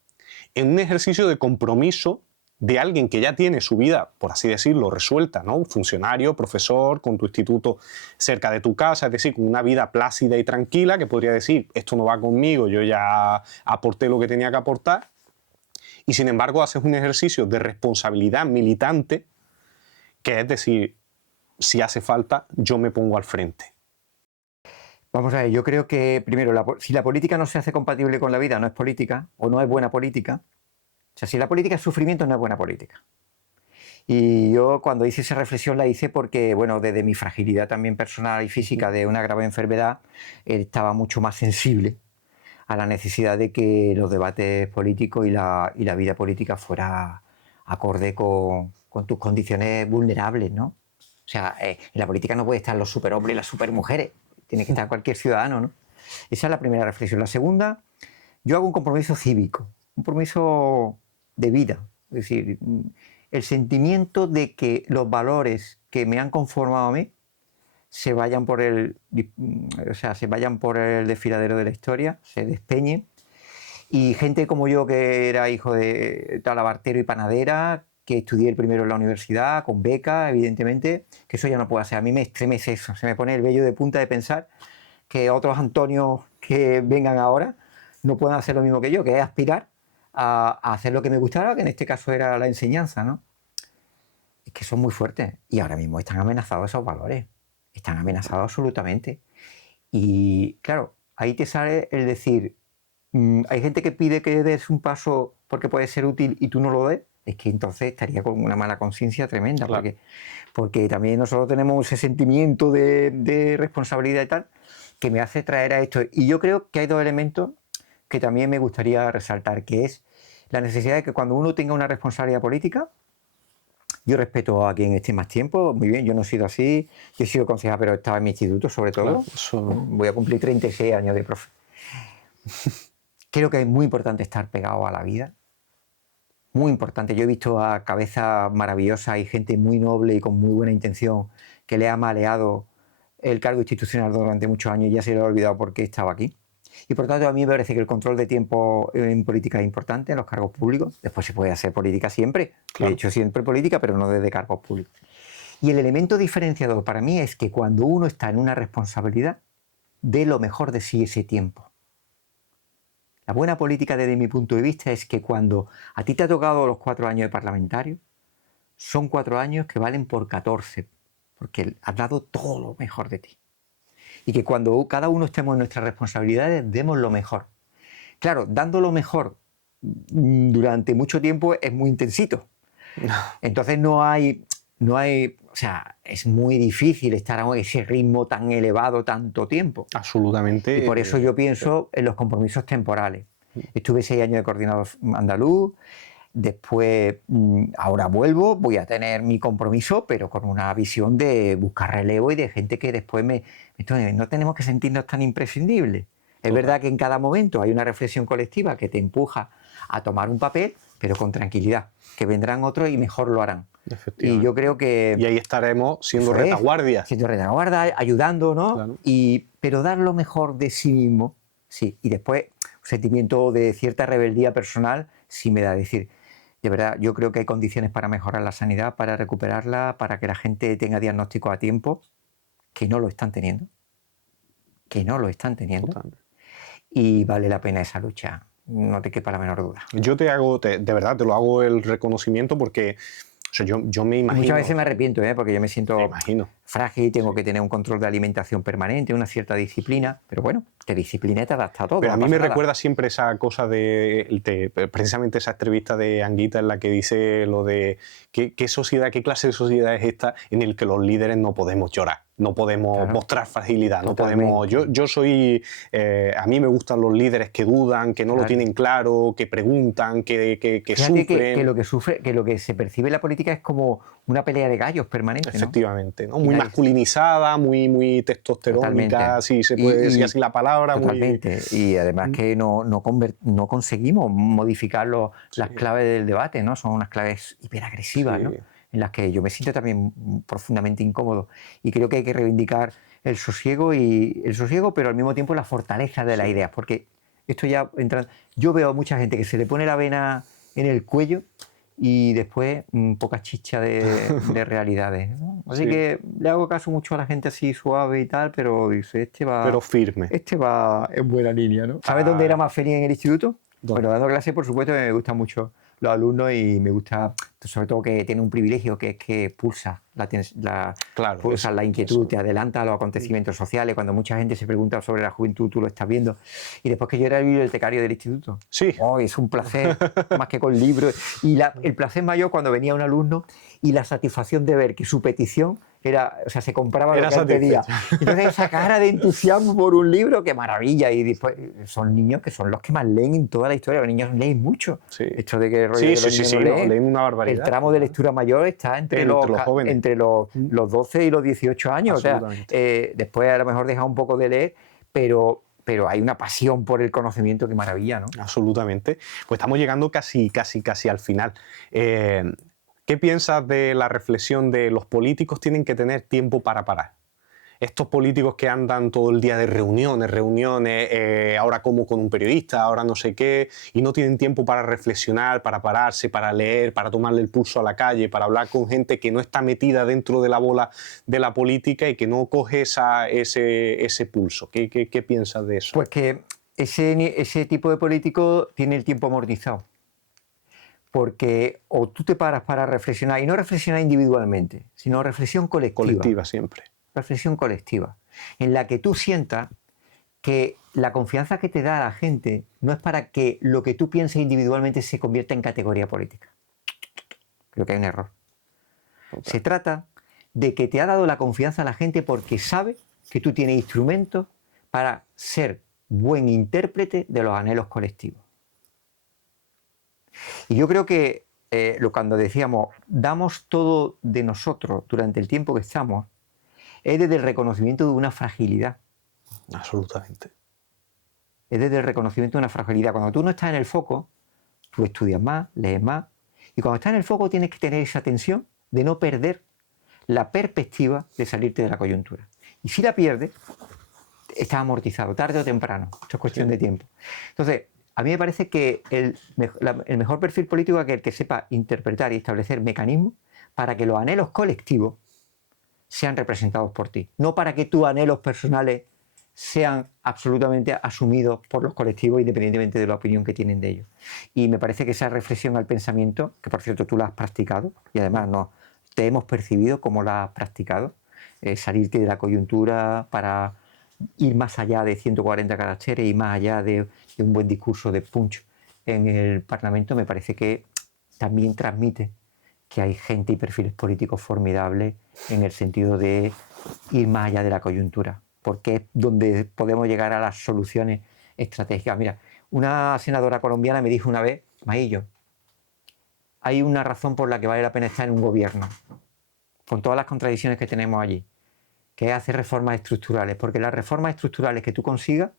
En un ejercicio de compromiso de alguien que ya tiene su vida, por así decirlo, resuelta, ¿no? Un funcionario, profesor, con tu instituto cerca de tu casa, es decir, con una vida plácida y tranquila, que podría decir, esto no va conmigo, yo ya aporté lo que tenía que aportar. Y sin embargo haces un ejercicio de responsabilidad militante, que es decir, si hace falta, yo me pongo al frente. Vamos a ver, yo creo que primero, si la política no se hace compatible con la vida, no es política o no es buena política. O sea, si la política es sufrimiento, no es buena política. Y yo cuando hice esa reflexión la hice porque, bueno, desde mi fragilidad también personal y física de una grave enfermedad, estaba mucho más sensible a la necesidad de que los debates políticos y la vida política fuera acorde con tus condiciones vulnerables, ¿no? O sea, en la política no puede estar los superhombres y las supermujeres, tiene que estar cualquier ciudadano, ¿no? Esa es la primera reflexión. La segunda, yo hago un compromiso cívico, un compromiso de vida, es decir, el sentimiento de que los valores que me han conformado a mí se vayan por el desfiladero de la historia, se despeñen. Y gente como yo, que era hijo de talabartero y panadera, que estudié el primero en la universidad, con beca, evidentemente, que eso ya no puede ser. A mí me estremece eso, se me pone el vello de punta de pensar que otros Antonios que vengan ahora no puedan hacer lo mismo que yo, que es aspirar a hacer lo que me gustara, que en este caso era la enseñanza, ¿no? Es que son muy fuertes y ahora mismo están amenazados esos valores. Están amenazados absolutamente. Y claro, ahí te sale el decir, hay gente que pide que des un paso porque puede ser útil y tú no lo des, es que entonces estaría con una mala conciencia tremenda, claro. porque también nosotros tenemos ese sentimiento de responsabilidad y tal, que me hace traer a esto. Y yo creo que hay dos elementos que también me gustaría resaltar, que es la necesidad de que cuando uno tenga una responsabilidad política, yo respeto a quien esté más tiempo, muy bien, yo no he sido así, yo he sido concejal, pero estaba en mi instituto sobre todo, voy a cumplir 36 años de profe. Creo que es muy importante estar pegado a la vida, muy importante. Yo he visto a cabezas maravillosas y gente muy noble y con muy buena intención que le ha maleado el cargo institucional durante muchos años y ya se le ha olvidado por qué estaba aquí. Y por tanto a mí me parece que el control de tiempo en política es importante, en los cargos públicos. Después se puede hacer política siempre, claro. He hecho siempre política, pero no desde cargos públicos. Y el elemento diferenciador para mí es que cuando uno está en una responsabilidad, dé lo mejor de sí ese tiempo. La buena política desde mi punto de vista es que cuando a ti te ha tocado los 4 años de parlamentario, son 4 años que valen por 14, porque has dado todo lo mejor de ti. Y que cuando cada uno estemos en nuestras responsabilidades, demos lo mejor. Claro, dando lo mejor durante mucho tiempo es muy intensito. Entonces no hay, o sea, es muy difícil estar a ese ritmo tan elevado tanto tiempo. Absolutamente. Y por eso yo pienso en los compromisos temporales. Estuve 6 años de coordinador andaluz, después ahora vuelvo, voy a tener mi compromiso, pero con una visión de buscar relevo y de gente que después Entonces no tenemos que sentirnos tan imprescindibles. Es verdad que en cada momento hay una reflexión colectiva que te empuja a tomar un papel, pero con tranquilidad, que vendrán otros y mejor lo harán. Y yo creo que... Y ahí estaremos siendo retaguardia. Siendo retaguardia, ayudando, ¿no? Claro. Pero dar lo mejor de sí mismo, sí. Y después un sentimiento de cierta rebeldía personal sí me da. Es decir, de verdad, yo creo que hay condiciones para mejorar la sanidad, para recuperarla, para que la gente tenga diagnóstico a tiempo, que no lo están teniendo. Que no lo están teniendo. Total. Y vale la pena esa lucha, no te quepa la menor duda. Yo de verdad, te lo hago el reconocimiento porque o sea, yo me imagino... Muchas veces me arrepiento, porque yo me siento frágil, tengo que tener un control de alimentación permanente, una cierta disciplina, pero bueno, te disciplina y te adapta a todo. Pero no a mí me pasa nada. recuerda siempre esa cosa precisamente esa entrevista de Anguita en la que dice lo de qué clase de sociedad es esta en el que los líderes no podemos llorar, no podemos mostrar fragilidad, no podemos... Yo soy... a mí me gustan los líderes que dudan, que no lo tienen claro, que preguntan, que sufren. Que lo que se percibe en la política es como una pelea de gallos permanente, ¿no? Efectivamente, ¿no? Muy masculinizada, muy testosterónica, si se puede decir así la palabra. Totalmente. Y además que no conseguimos modificar las claves del debate, ¿no? Son unas claves hiperagresivas, ¿no? En las que yo me siento también profundamente incómodo. Y creo que hay que reivindicar el sosiego, pero al mismo tiempo la fortaleza de las ideas, porque esto ya entra... Yo veo a mucha gente que se le pone la vena en el cuello y después poca chicha de realidades, ¿no? Así que le hago caso mucho a la gente así suave y tal, pero dice, pero firme. Este va en buena línea, ¿no? ¿Sabes dónde era más feliz en el instituto? Bueno, dando clase, por supuesto, me gustan mucho los alumnos y me gusta, sobre todo, que tiene un privilegio, que es que pulsa la inquietud, te adelanta a los acontecimientos sociales. Cuando mucha gente se pregunta sobre la juventud, tú lo estás viendo. Y después que yo era el bibliotecario del instituto. Sí. Oh, es un placer, más que con libros. Y el placer mayor cuando venía un alumno y la satisfacción de ver que su petición se compraba lo que él pedía. Entonces esa cara de entusiasmo por un libro, qué maravilla. Y después son niños que son los que más leen en toda la historia. Los niños leen mucho. Sí. Esto de que los niños no leen una barbaridad. El tramo de lectura mayor está entre los jóvenes, entre los 12 y los 18 años. O sea, después a lo mejor deja un poco de leer, pero hay una pasión por el conocimiento que maravilla, ¿no? Absolutamente. Pues estamos llegando casi al final. ¿Qué piensas de la reflexión de los políticos tienen que tener tiempo para parar? Estos políticos que andan todo el día de reuniones, ahora como con un periodista, ahora no sé qué, y no tienen tiempo para reflexionar, para pararse, para leer, para tomarle el pulso a la calle, para hablar con gente que no está metida dentro de la bola de la política y que no coge ese pulso. ¿Qué piensas de eso? Pues que ese tipo de político tiene el tiempo amortizado. Porque o tú te paras para reflexionar, y no reflexionar individualmente, sino reflexión colectiva. Colectiva siempre. Reflexión colectiva, en la que tú sientas que la confianza que te da la gente no es para que lo que tú pienses individualmente se convierta en categoría política. Creo que hay un error. Total. Se trata de que te ha dado la confianza a la gente porque sabe que tú tienes instrumentos para ser buen intérprete de los anhelos colectivos. Y yo creo que cuando decíamos, damos todo de nosotros durante el tiempo que estamos, es desde el reconocimiento de una fragilidad. Absolutamente. Es desde el reconocimiento de una fragilidad. Cuando tú no estás en el foco, tú estudias más, lees más, y cuando estás en el foco tienes que tener esa atención de no perder la perspectiva de salirte de la coyuntura. Y si la pierdes, estás amortizado, tarde o temprano. Esto es cuestión de tiempo. Entonces, a mí me parece que el mejor perfil político es aquel que sepa interpretar y establecer mecanismos para que los anhelos colectivos sean representados por ti. No para que tus anhelos personales sean absolutamente asumidos por los colectivos independientemente de la opinión que tienen de ellos. Y me parece que esa reflexión al pensamiento, que por cierto tú la has practicado y además te hemos percibido como la has practicado, salirte de la coyuntura para ir más allá de 140 caracteres y más allá de un buen discurso de punch en el Parlamento, me parece que también transmite que hay gente y perfiles políticos formidables en el sentido de ir más allá de la coyuntura, porque es donde podemos llegar a las soluciones estratégicas. Mira, una senadora colombiana me dijo una vez, Maillo, hay una razón por la que vale la pena estar en un gobierno, con todas las contradicciones que tenemos allí, que es hacer reformas estructurales, porque las reformas estructurales que tú consigas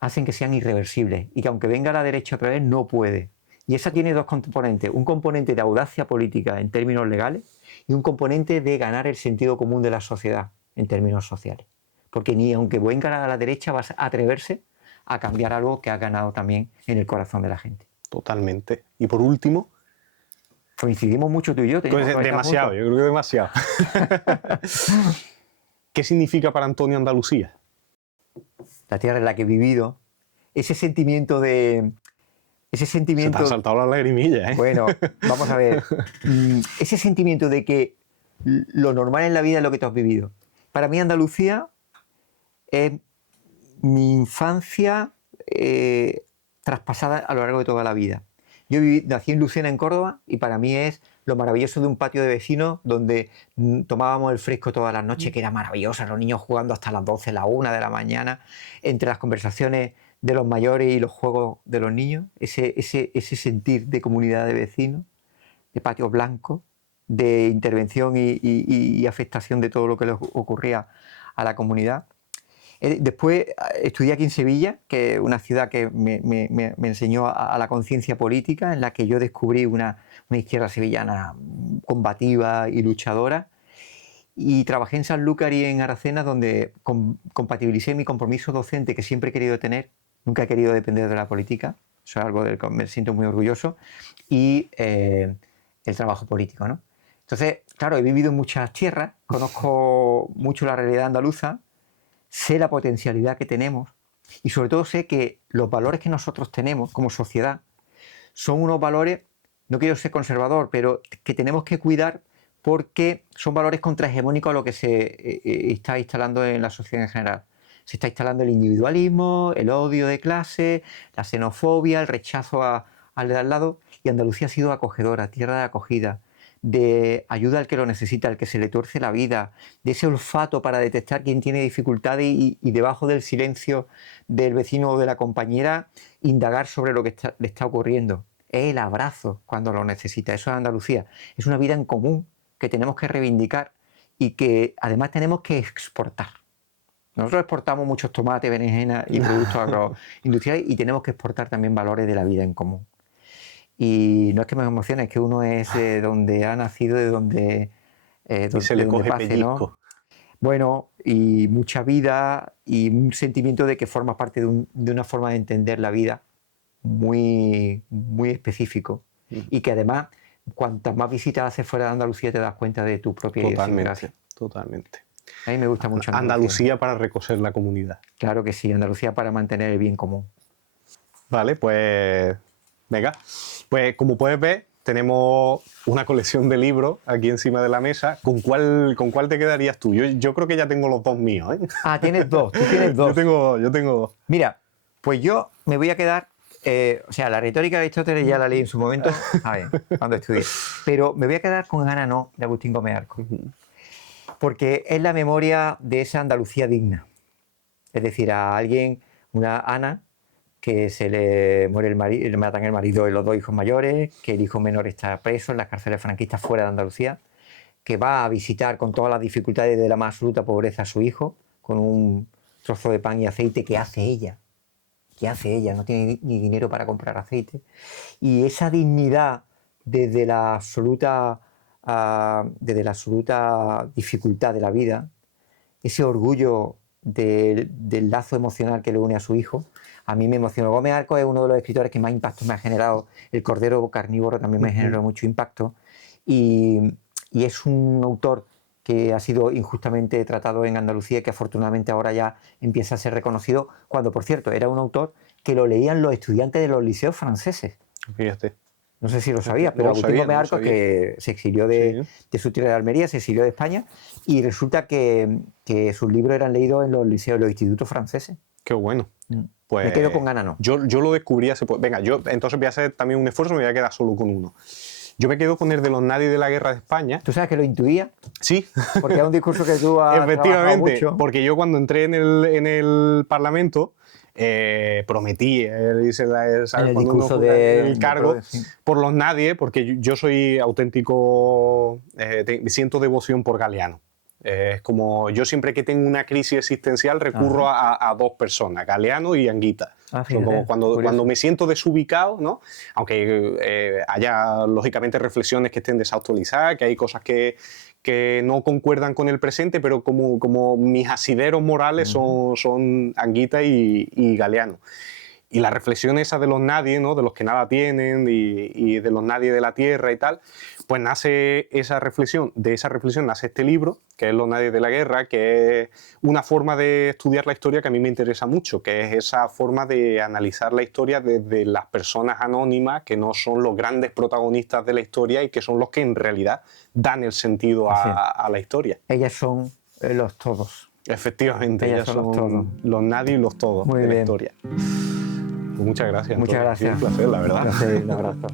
hacen que sean irreversibles y que aunque venga la derecha otra vez no puede. Y esa tiene dos componentes, un componente de audacia política en términos legales y un componente de ganar el sentido común de la sociedad en términos sociales. Porque ni aunque venga la derecha vas a atreverse a cambiar algo que ha ganado también en el corazón de la gente. Totalmente. Y por último... Coincidimos mucho tú y yo. Demasiado, yo creo que demasiado. ¿Qué significa para Antonio Andalucía? La tierra en la que he vivido, ese sentimiento de... Se te han saltado las lagrimillas, ¿eh? Bueno, vamos a ver. Ese sentimiento de que lo normal en la vida es lo que tú has vivido. Para mí Andalucía es mi infancia traspasada a lo largo de toda la vida. Yo nací en Lucena, en Córdoba, y para mí es lo maravilloso de un patio de vecinos donde tomábamos el fresco todas las noches, que era maravilloso, los niños jugando hasta las 12, la 1 de la mañana, entre las conversaciones de los mayores y los juegos de los niños, ese sentir de comunidad de vecinos, de patio blanco, de intervención y afectación de todo lo que les ocurría a la comunidad. Después estudié aquí en Sevilla, que es una ciudad que me enseñó a la conciencia política, en la que yo descubrí una izquierda sevillana combativa y luchadora. Y trabajé en Sanlúcar y en Aracena, donde compatibilicé mi compromiso docente que siempre he querido tener. Nunca he querido depender de la política, eso es algo del que me siento muy orgulloso, y el trabajo político, ¿no? Entonces, claro, he vivido en muchas tierras, conozco mucho la realidad andaluza, sé la potencialidad que tenemos y sobre todo sé que los valores que nosotros tenemos como sociedad son unos valores, no quiero ser conservador, pero que tenemos que cuidar porque son valores contrahegemónicos a lo que se está instalando en la sociedad en general. Se está instalando el individualismo, el odio de clase, la xenofobia, el rechazo al de al lado, y Andalucía ha sido acogedora, tierra de acogida, de ayuda al que lo necesita, al que se le tuerce la vida, de ese olfato para detectar quién tiene dificultades y debajo del silencio del vecino o de la compañera indagar sobre lo que le está ocurriendo. Es el abrazo cuando lo necesita, eso es Andalucía. Es una vida en común que tenemos que reivindicar y que además tenemos que exportar. Nosotros exportamos muchos tomates, berenjenas y productos agroindustriales y tenemos que exportar también valores de la vida en común. Y no es que me emocione, es que uno es donde ha nacido, de donde, y se le coge pase, pellizco. ¿no? Bueno, y mucha vida y un sentimiento de que forma parte de una forma de entender la vida muy, muy específico. Y que además, cuantas más visitas haces fuera de Andalucía, te das cuenta de tu propia idiosincrasia. Totalmente. A mí me gusta mucho Andalucía para recoser la comunidad. Claro que sí, Andalucía para mantener el bien común. Vale, pues venga. Pues como puedes ver, tenemos una colección de libros aquí encima de la mesa. ¿Con cuál te quedarías tú? Yo creo que ya tengo los dos míos, ¿eh? Ah, tienes dos, tú tienes dos. Yo tengo dos. Mira, pues yo me voy a quedar, o sea, la retórica de Aristóteles ya la leí en su momento, cuando estudié, pero me voy a quedar con Ana No, de Agustín Gómez Arco, porque es la memoria de esa Andalucía digna. Es decir, a alguien, una Ana, que se le muere el marido, le matan el marido y los dos hijos mayores, que el hijo menor está preso en las cárceles franquistas fuera de Andalucía, que va a visitar con todas las dificultades de la más absoluta pobreza a su hijo, con un trozo de pan y aceite que hace ella. No tiene ni dinero para comprar aceite. Y esa dignidad desde la absoluta dificultad de la vida, ese orgullo del lazo emocional que le une a su hijo, a mí me emocionó. Gómez Arco es uno de los escritores que más impacto me ha generado. El Cordero Carnívoro también me generó mucho impacto. Y es un autor que ha sido injustamente tratado en Andalucía y que afortunadamente ahora ya empieza a ser reconocido, cuando, por cierto, era un autor que lo leían los estudiantes de los liceos franceses. Fíjate. No sé si lo sabías, pero No lo Agustín sabía, Gómez no lo Arcos, sabía. que se exilió Sí. de su tierra de Almería, se exilió de España, y resulta que sus libros eran leídos en los liceos, los institutos franceses. Qué bueno. Pues Me quedo con ganas, ¿no? yo lo descubrí hace poco. Venga, yo entonces voy a hacer también un esfuerzo, me voy a quedar solo con uno. Yo me quedo con el de los nadie de la guerra de España. ¿Tú sabes que lo intuía? Sí, Porque es un discurso que tú has trabajado efectivamente, mucho. porque yo cuando entré en el Parlamento prometí, ¿sabes? En el Cuando uno discurso jura el de cargo, sí. por los nadie, porque yo soy auténtico, siento devoción por Galeano. Es como yo siempre que tengo una crisis existencial recurro a dos personas, Galeano y Anguita. Son como cuando me siento desubicado, ¿no? Aunque haya lógicamente reflexiones que estén desactualizadas, que hay cosas que no concuerdan con el presente, pero como mis asideros morales son Anguita y Galeano. Y la reflexión esa de los nadie, ¿no? De los que nada tienen y de los nadie de la tierra y tal, pues nace esa reflexión, de esa reflexión nace este libro, que es Los nadie de la guerra, que es una forma de estudiar la historia que a mí me interesa mucho, que es esa forma de analizar la historia desde las personas anónimas, que no son los grandes protagonistas de la historia y que son los que en realidad dan el sentido a la historia. Ellas son los todos. Efectivamente, ellas son los nadie y los todos de la historia. Pues muchas gracias. Muchas gracias. Un placer, la verdad. Un placer, un abrazo.